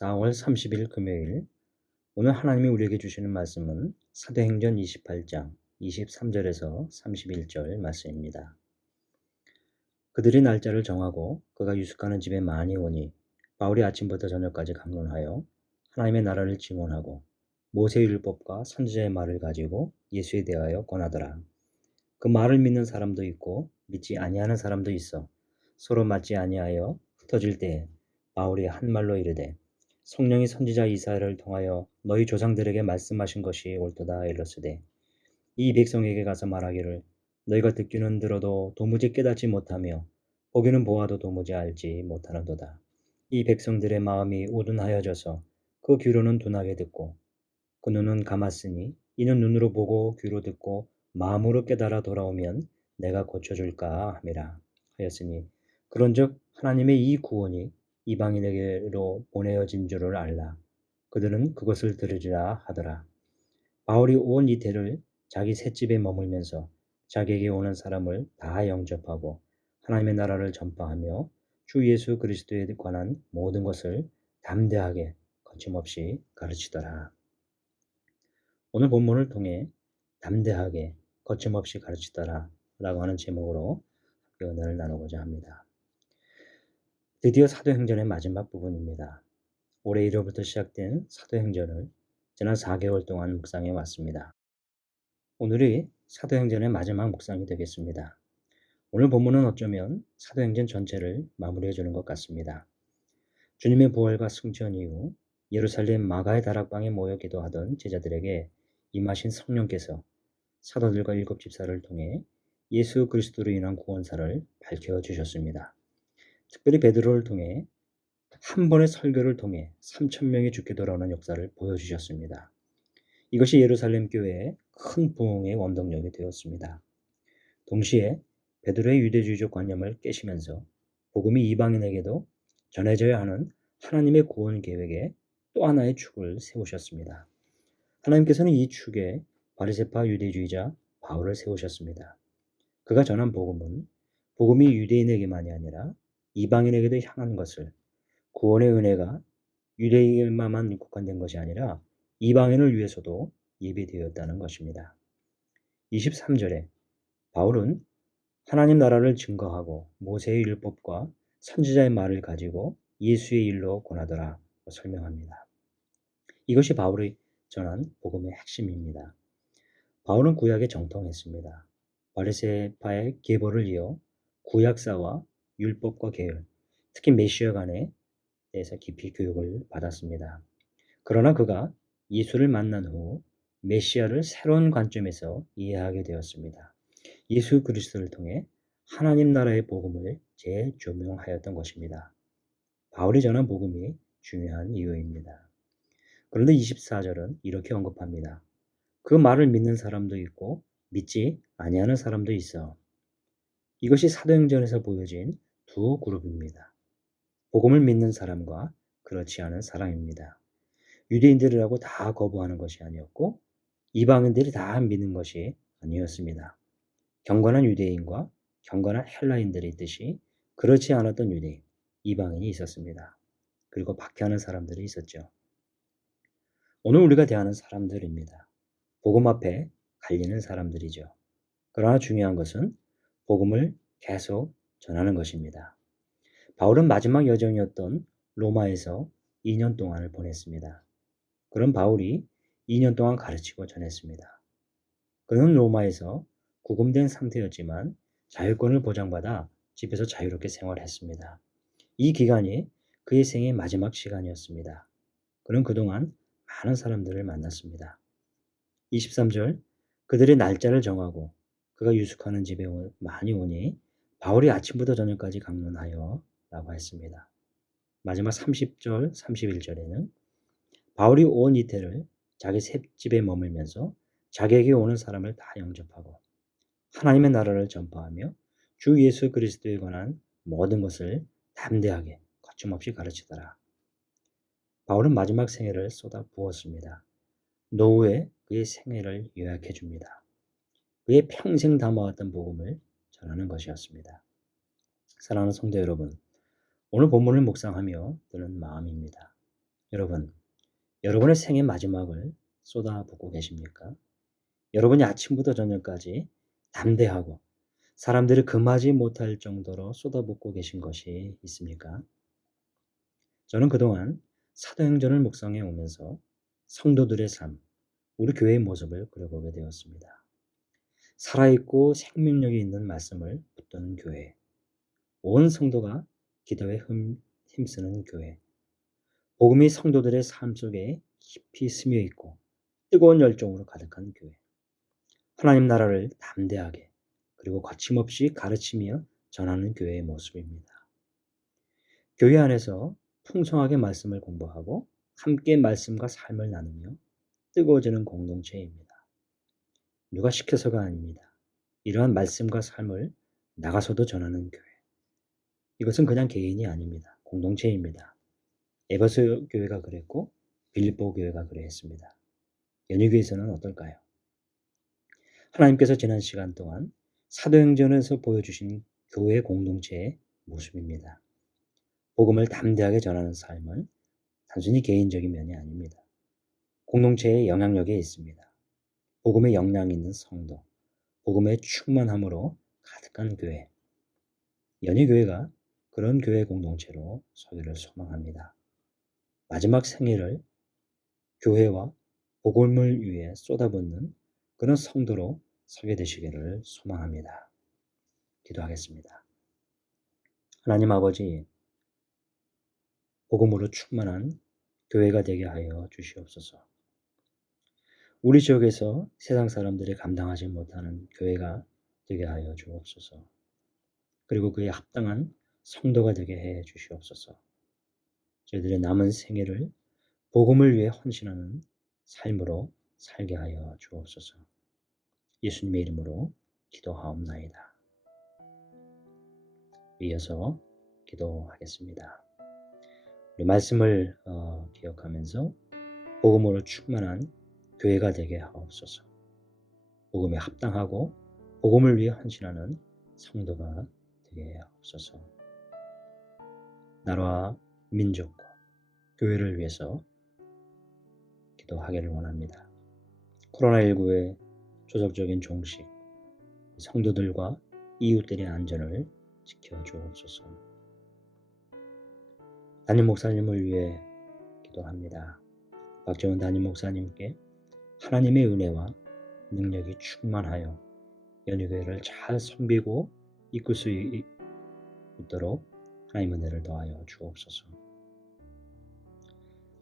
4월 30일 금요일. 오늘 하나님이 우리에게 주시는 말씀은 사도행전 28장 23절에서 31절 말씀입니다. 그들이 날짜를 정하고 그가 유숙하는 집에 많이 오니 바울이 아침부터 저녁까지 강론하여 하나님의 나라를 증언하고 모세의 율법과 선지자의 말을 가지고 예수에 대하여 권하더라. 그 말을 믿는 사람도 있고 믿지 아니하는 사람도 있어 서로 맞지 아니하여 흩어질 때에 바울이 한 말로 이르되 성령이 선지자 이사야를 통하여 너희 조상들에게 말씀하신 것이 옳도다 일렀으되 이 백성에게 가서 말하기를 너희가 듣기는 들어도 도무지 깨닫지 못하며 보기는 보아도 도무지 알지 못하는도다. 이 백성들의 마음이 우둔하여져서 그 귀로는 둔하게 듣고 그 눈은 감았으니 이는 눈으로 보고 귀로 듣고 마음으로 깨달아 돌아오면 내가 고쳐줄까 함이라 하였으니 그런즉 하나님의 이 구원이 이방인에게로 보내어진 줄을 알라. 그들은 그것을 들으리라 하더라. 바울이 온 이태를 자기 셋집에 머물면서 자기에게 오는 사람을 다 영접하고 하나님의 나라를 전파하며 주 예수 그리스도에 관한 모든 것을 담대하게 거침없이 가르치더라. 오늘 본문을 통해 담대하게 거침없이 가르치더라 라고 하는 제목으로 은혜를 나누고자 합니다. 드디어 사도행전의 마지막 부분입니다. 올해 1월부터 시작된 사도행전을 지난 4개월 동안 묵상해 왔습니다. 오늘이 사도행전의 마지막 묵상이 되겠습니다. 오늘 본문은 어쩌면 사도행전 전체를 마무리해 주는 것 같습니다. 주님의 부활과 승천 이후 예루살렘 마가의 다락방에 모여 기도하던 제자들에게 임하신 성령께서 사도들과 일곱 집사를 통해 예수 그리스도로 인한 구원사를 밝혀주셨습니다. 특별히 베드로를 통해 한 번의 설교를 통해 3,000명이 죽게 돌아오는 역사를 보여주셨습니다. 이것이 예루살렘 교회의 큰 부흥의 원동력이 되었습니다. 동시에 베드로의 유대주의적 관념을 깨시면서 복음이 이방인에게도 전해져야 하는 하나님의 구원 계획에 또 하나의 축을 세우셨습니다. 하나님께서는 이 축에 바리새파 유대주의자 바울을 세우셨습니다. 그가 전한 복음은 복음이 유대인에게만이 아니라 이방인에게도 향한 것을 구원의 은혜가 유대인에게만 국한된 것이 아니라 이방인을 위해서도 예비되었다는 것입니다. 23절에 바울은 하나님 나라를 증거하고 모세의 율법과 선지자의 말을 가지고 예수의 일로 권하더라 설명합니다. 이것이 바울이 전한 복음의 핵심입니다. 바울은 구약에 정통했습니다. 바리새파의 계보를 이어 구약사와 율법과 계율, 특히 메시아 간에 대해서 깊이 교육을 받았습니다. 그러나 그가 예수를 만난 후 메시아를 새로운 관점에서 이해하게 되었습니다. 예수 그리스도를 통해 하나님 나라의 복음을 재조명하였던 것입니다. 바울이 전한 복음이 중요한 이유입니다. 그런데 24절은 이렇게 언급합니다. 그 말을 믿는 사람도 있고 믿지 아니하는 사람도 있어. 이것이 사도행전에서 보여진 두 그룹입니다. 복음을 믿는 사람과 그렇지 않은 사람입니다. 유대인들이라고 다 거부하는 것이 아니었고 이방인들이 다 믿는 것이 아니었습니다. 경건한 유대인과 경건한 헬라인들이 있듯이 그렇지 않았던 유대인, 이방인이 있었습니다. 그리고 박해하는 사람들이 있었죠. 오늘 우리가 대하는 사람들입니다. 복음 앞에 갈리는 사람들이죠. 그러나 중요한 것은 복음을 계속 전하는 것입니다. 바울은 마지막 여정이었던 로마에서 2년 동안을 보냈습니다. 그런 바울이 2년 동안 가르치고 전했습니다. 그는 로마에서 구금된 상태였지만 자유권을 보장받아 집에서 자유롭게 생활했습니다. 이 기간이 그의 생의 마지막 시간이었습니다. 그는 그동안 많은 사람들을 만났습니다. 23절 그들이 날짜를 정하고 그가 유숙하는 집에 많이 오니 바울이 아침부터 저녁까지 강론하여 라고 했습니다. 마지막 30절, 31절에는 바울이 온 이태를 자기 셋집에 머물면서 자기에게 오는 사람을 다 영접하고 하나님의 나라를 전파하며 주 예수 그리스도에 관한 모든 것을 담대하게 거침없이 가르치더라. 바울은 마지막 생애를 쏟아 부었습니다. 노후에 그의 생애를 요약해 줍니다. 그의 평생 담아왔던 복음을 전하는 것이었습니다. 사랑하는 성도 여러분, 오늘 본문을 묵상하며 드는 마음입니다. 여러분, 여러분의 생의 마지막을 쏟아붓고 계십니까? 여러분이 아침부터 저녁까지 담대하고 사람들이 금하지 못할 정도로 쏟아붓고 계신 것이 있습니까? 저는 그동안 사도행전을 묵상해 오면서 성도들의 삶, 우리 교회의 모습을 그려보게 되었습니다. 살아있고 생명력이 있는 말씀을 붙드는 교회, 온 성도가 기도에 힘쓰는 교회, 복음이 성도들의 삶 속에 깊이 스며 있고 뜨거운 열정으로 가득한 교회, 하나님 나라를 담대하게 그리고 거침없이 가르치며 전하는 교회의 모습입니다. 교회 안에서 풍성하게 말씀을 공부하고 함께 말씀과 삶을 나누며 뜨거워지는 공동체입니다. 누가 시켜서가 아닙니다. 이러한 말씀과 삶을 나가서도 전하는 교회. 이것은 그냥 개인이 아닙니다. 공동체입니다. 에베소 교회가 그랬고 빌립보 교회가 그랬습니다. 연희교회에서는 어떨까요? 하나님께서 지난 시간 동안 사도행전에서 보여주신 교회 공동체의 모습입니다. 복음을 담대하게 전하는 삶은 단순히 개인적인 면이 아닙니다. 공동체의 영향력에 있습니다. 복음의 역량이 있는 성도, 복음의 충만함으로 가득한 교회. 연희교회가 그런 교회 공동체로 서기를 소망합니다. 마지막 생애를 교회와 복음을 위해 쏟아붓는 그런 성도로 서게 되시기를 소망합니다. 기도하겠습니다. 하나님 아버지, 복음으로 충만한 교회가 되게 하여 주시옵소서. 우리 지역에서 세상 사람들이 감당하지 못하는 교회가 되게 하여 주옵소서. 그리고 그에 합당한 성도가 되게 해 주시옵소서. 저희들의 남은 생애를 복음을 위해 헌신하는 삶으로 살게 하여 주옵소서. 예수님의 이름으로 기도하옵나이다. 이어서 기도하겠습니다. 우리 말씀을 기억하면서 복음으로 충만한 교회가 되게 하옵소서. 복음에 합당하고 복음을 위해 헌신하는 성도가 되게 하옵소서. 나라와 민족과 교회를 위해서 기도하기를 원합니다. 코로나19의 조속적인 종식, 성도들과 이웃들의 안전을 지켜주옵소서. 담임 목사님을 위해 기도합니다. 박정훈 담임 목사님께 하나님의 은혜와 능력이 충만하여 연희교회를 잘 섬기고 이끌 수 있도록 하나님의 은혜를 더하여 주옵소서.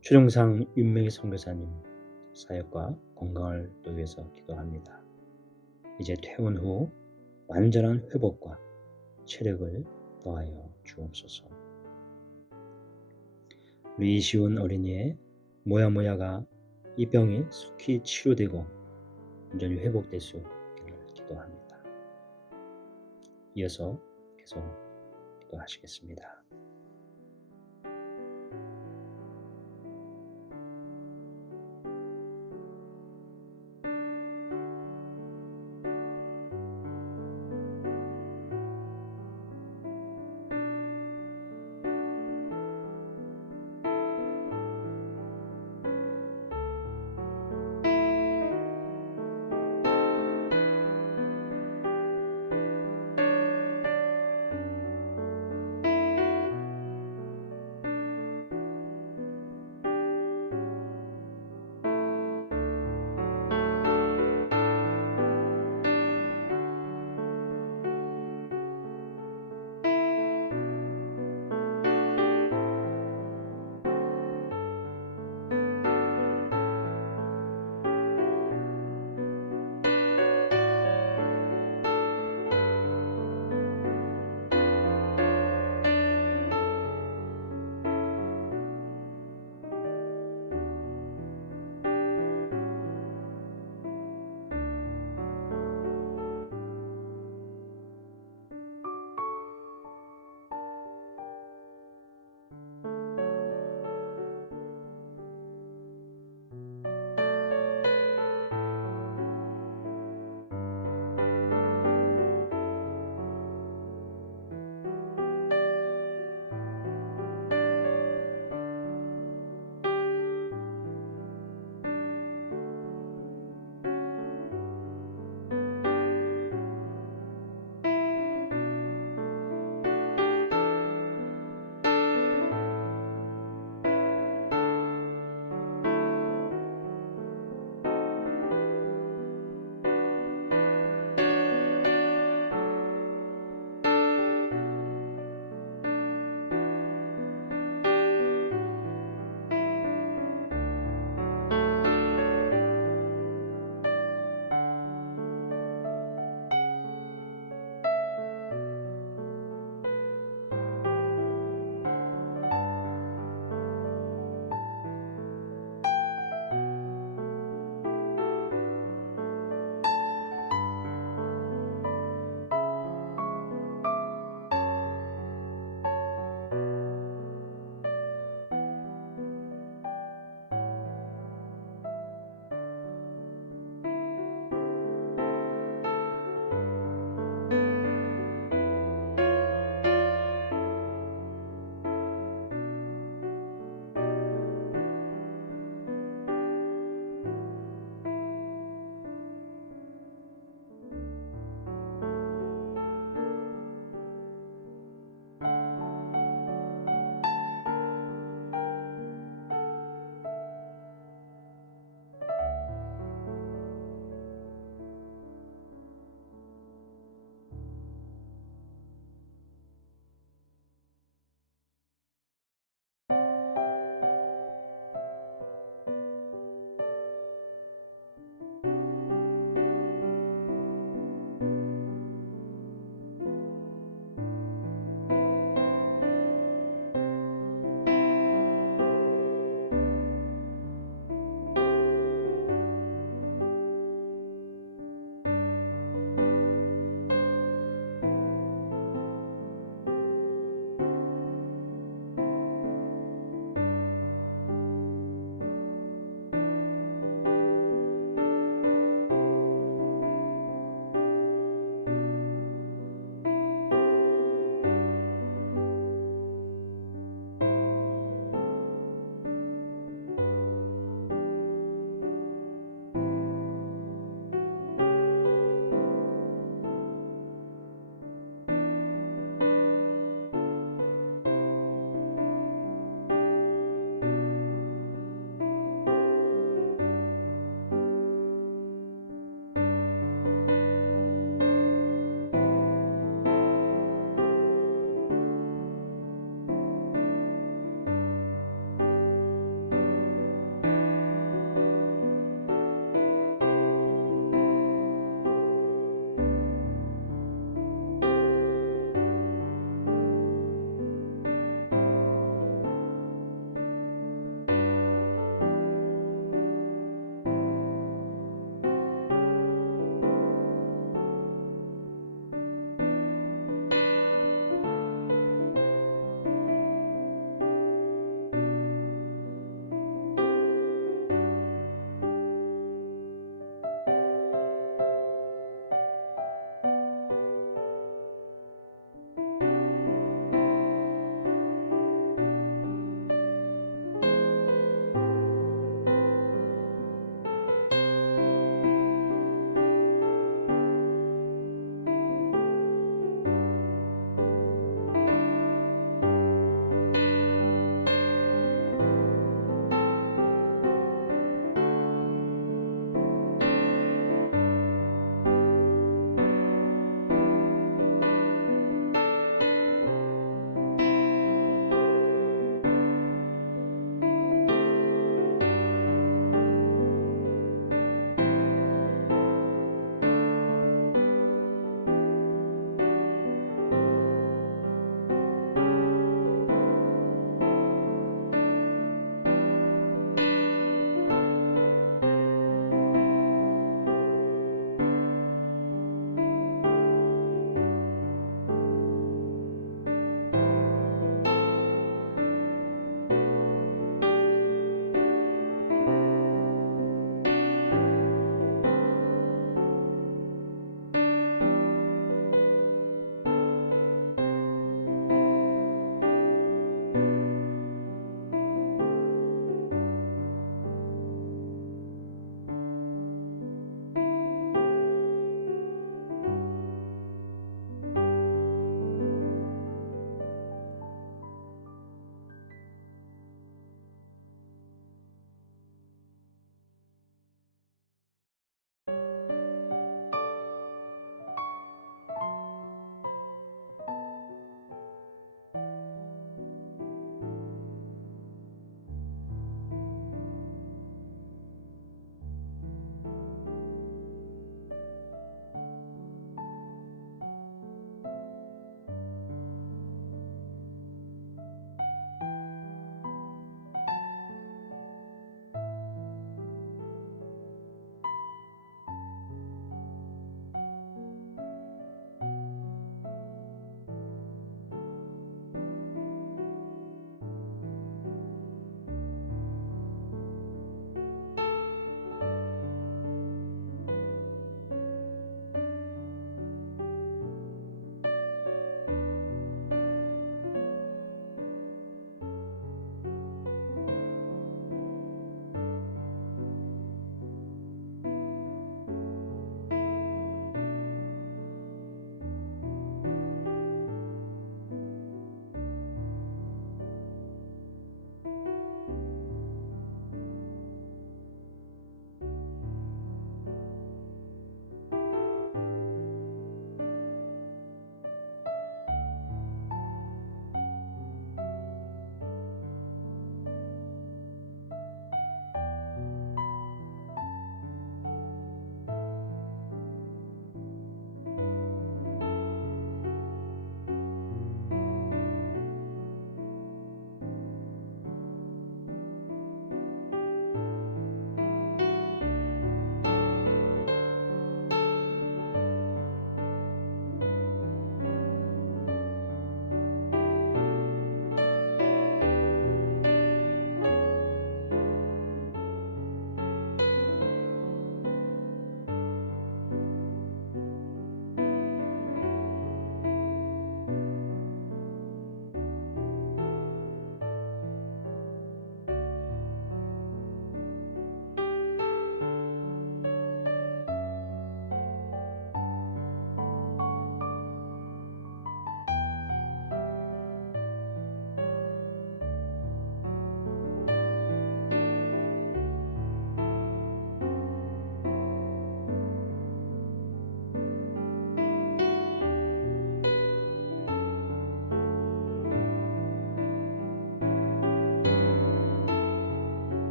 최종상 윤명희 선교사님 사역과 건강을 또 위해서 기도합니다. 이제 퇴원 후 완전한 회복과 체력을 더하여 주옵소서. 우리 이시훈 어린이의 모야모야가 이 병이 속히 치료되고 완전히 회복될 수 있기를 기도합니다. 이어서 계속 기도하시겠습니다.